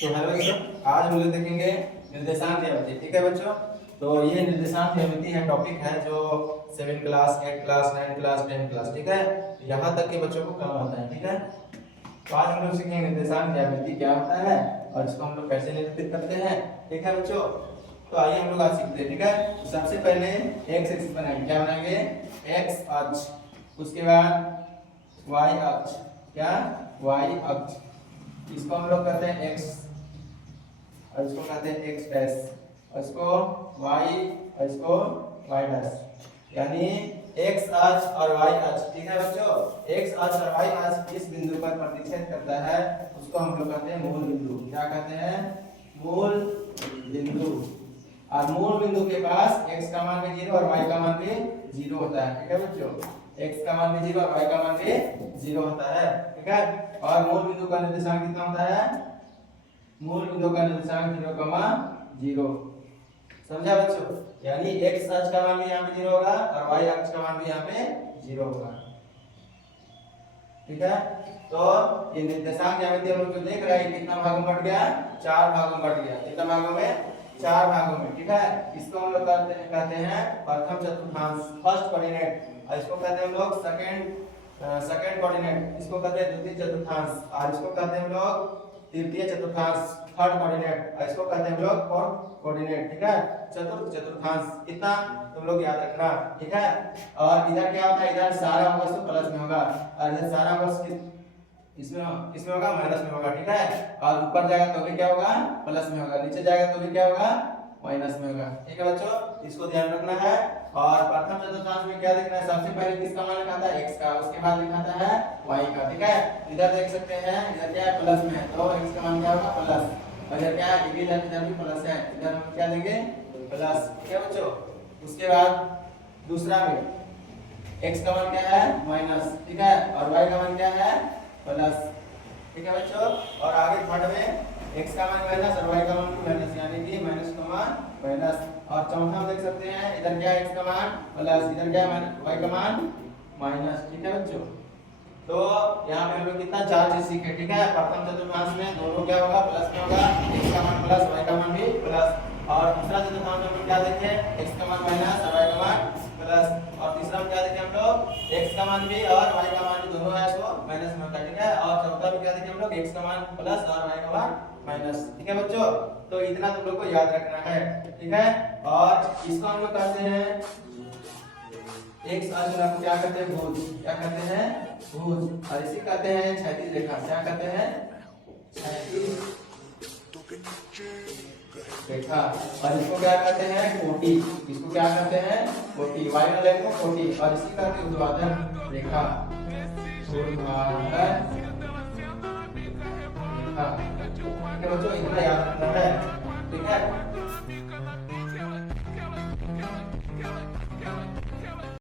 तो हेलो बच्चों, आज हम लोग देखेंगे निर्देशांक ज्यामिति। ठीक है बच्चों, तो ये निर्देशांक ज्यामिति है टॉपिक है जो 7 क्लास 8 क्लास 9 क्लास 10 क्लास ठीक है, यहाँ तक के बच्चों को काम आता है। ठीक है, तो आज हम लोग सीखेंगे निर्देशांक ज्यामिति क्या होता है और इसको हम लोग कैसे निरूपित करते हैं। ठीक है बच्चों, तो आइए हम लोग आज सीखते हैं। ठीक है, तो सबसे पहले एक्स एक्सिस बनाएंगे। क्या बनाएंगे? एक्स अक्ष, उसके बाद वाई अक्ष। क्या? वाई अक्ष। इसको हम लोग कहते हैं एक्स और इसको कहते हैं एक्स डैश, और इसको वाई और इसको वाई डैश, यानी एक्स अक्ष और वाई अक्ष। ठीक है बच्चों, एक्स अक्ष और वाई अक्ष इस बिंदु पर प्रतिच्छेद करता है, उसको हम लोग कहते हैं मूल बिंदु। क्या कहते हैं? मूल बिंदु। और मूल बिंदु के पास एक्स का मान भी 0 और वाई का मान भी 0 होता है। ठीक है बच्चों, एक्स का मान भी 0 और वाई का मान भी 0 होता है। ठीक है, और मूल बिंदु का निर्देशांक कितना होता है? मूल बिंदु का निर्देशांक 0,0। समझा बच्चों? यानी एक्स अक्ष का मान भी यहाँ पे 0 होगा और वाई अक्ष का मान भी यहाँ पे 0 होगा। ठीक है, तो ये निर्देशांक ज्यामिति हम लोग जो देख रहे हैं कितना भागों में बट गया? 4 भागों में बट गया। कितना भागों में? 4 भागों में। ठीक है, इसको हम लोग कहते हैं प्रथम चतुर्थांश, फर्स्ट कोऑर्डिनेट, और इसको कहते हैं हम लोग सेकंड कोऑर्डिनेट, इसको कहते हैं द्वितीय चतुर्थांश, और इसको कहते हैं हम लोग तृतीय चतुर्थांश, थर्ड कोऑर्डिनेट, और इसको कहते हैं हम लोग फोर्थ कोऑर्डिनेट। ठीक है, चतुर्थ चतुर्थांश। कितना तुम लोग याद रखना। ठीक है, और इधर क्या होता है? इधर सारा अंश तो प्लस में होगा और इधर सारा अंश किसमें होगा? माइनस में होगा। ठीक है, और ऊपर जाएगा तो भी क्या होगा? प्लस में होगा, नीचे जाएगा तो भी क्या होगा? माइनस में होगा। ठीक है बच्चों, इसको ध्यान रखना है। और प्रथम चतुर्थांश में क्या देखना है? सबसे पहले किसका मान लिखा था? x का, उसके बाद लिखा था है y का। ठीक है, इधर देख सकते हैं इधर क्या है? प्लस में है, तो x का मान क्या होगा? प्लस, और इधर क्या है? इधर भी प्लस है, इधर हम क्या देंगे? प्लस। ठीक है बच्चों, उसके बाद दूसरा में x का मान क्या है? माइनस। ठीक है, और y का मान क्या है? प्लस। ठीक है बच्चों, और आगे थर्ड में x का मान माइनस और y का मान माइनस, यानी कि माइनस का मान माइनस, और चौथा हम देख सकते हैं इधर क्या है? x का मान प्लस, इधर क्या है? y का मान माइनस। ठीक है बच्चों, तो यहाँ पे हम लोग कितना 4 चीज सीखे। ठीक है, प्रथम चतुर्थांश में दोनों क्या होगा? प्लस में होगा, x का मान प्लस y का मान भी प्लस, और दूसरा चतुर्थांश में हम लोग क्या देखे? x का मान माइनस और y का मान प्लस, और तीसरा में क्या देखे हम लोग? x का मान भी और y का मान भी दोनों है सो माइनस में होता है। ठीक है, और चौथा में क्या देखे हम लोग? x का मान प्लस और y का मान माइनस। ठीक है बच्चों, तो इतना तुम लोग को याद रखना है। ठीक है, और इसको हम लोग कहते हैं एक्स अक्ष को क्या कहते हैं? भुज। क्या कहते हैं? भुज, और इसी कहते हैं क्षैतिज रेखा। क्या कहते हैं? क्षैतिज रेखा, और इसको क्या कहते हैं? कोटि। इसको क्या कहते हैं? कोटि, वाई वाले को कोटि, और इसी कहते हैं ऊर्ध्वाधर रेखा। ऊर्ध्वाधर रेखा। ठीक है बच्चों, इतना याद रखना है। ठीक है,